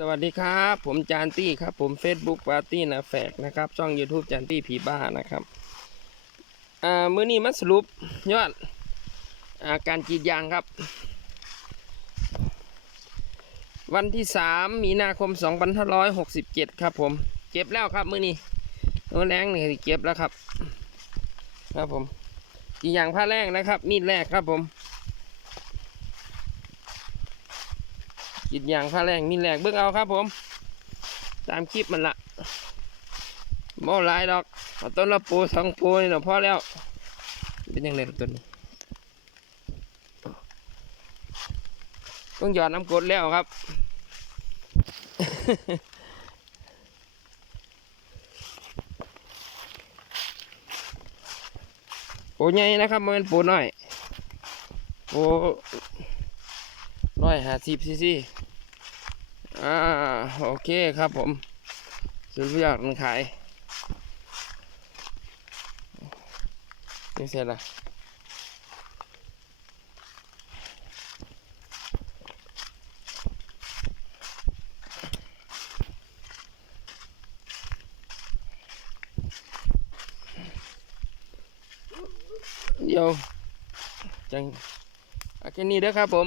สวัสดีครับ ผมจานตี้ครับ ผม Facebook ปาร์ตี้นะแฟกนะครับ ช่อง YouTube จานตี้ผีบ้านะครับ อ่า มื้อนี้มาสรุปยอดอาการกรีดยางครับ วันที่ 3 มีนาคม 2567 ครับผม เก็บแล้วครับ มื้อนี้โอ้แรงนี่เก็บแล้วครับ ครับผมกรีดยางผ้าแรงนะครับ มีดแรกครับผม กินอย่างผ้าแรงมีแหลกเบิ่งเอาครับผม ตามคลิปมันละโม่ลายดอกเอาต้นละปูสองปูนี่เนาะพอแล้ว เป็นยังไงต้นนี้ต้องหยอดน้ำกดแล้วครับ ปูใหญ่นะครับมันเป็นปูน้อย ปูร้อยหาสิบซีซี อ่าโอเคครับผมสุดยอดมันขายนี่เสร็จละเดี๋ยวจังอาแค่นี้เด้อครับผม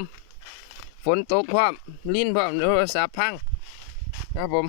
ฝนตกพร้อมลิ้นพร้อมโทรศัพท์พังครับผม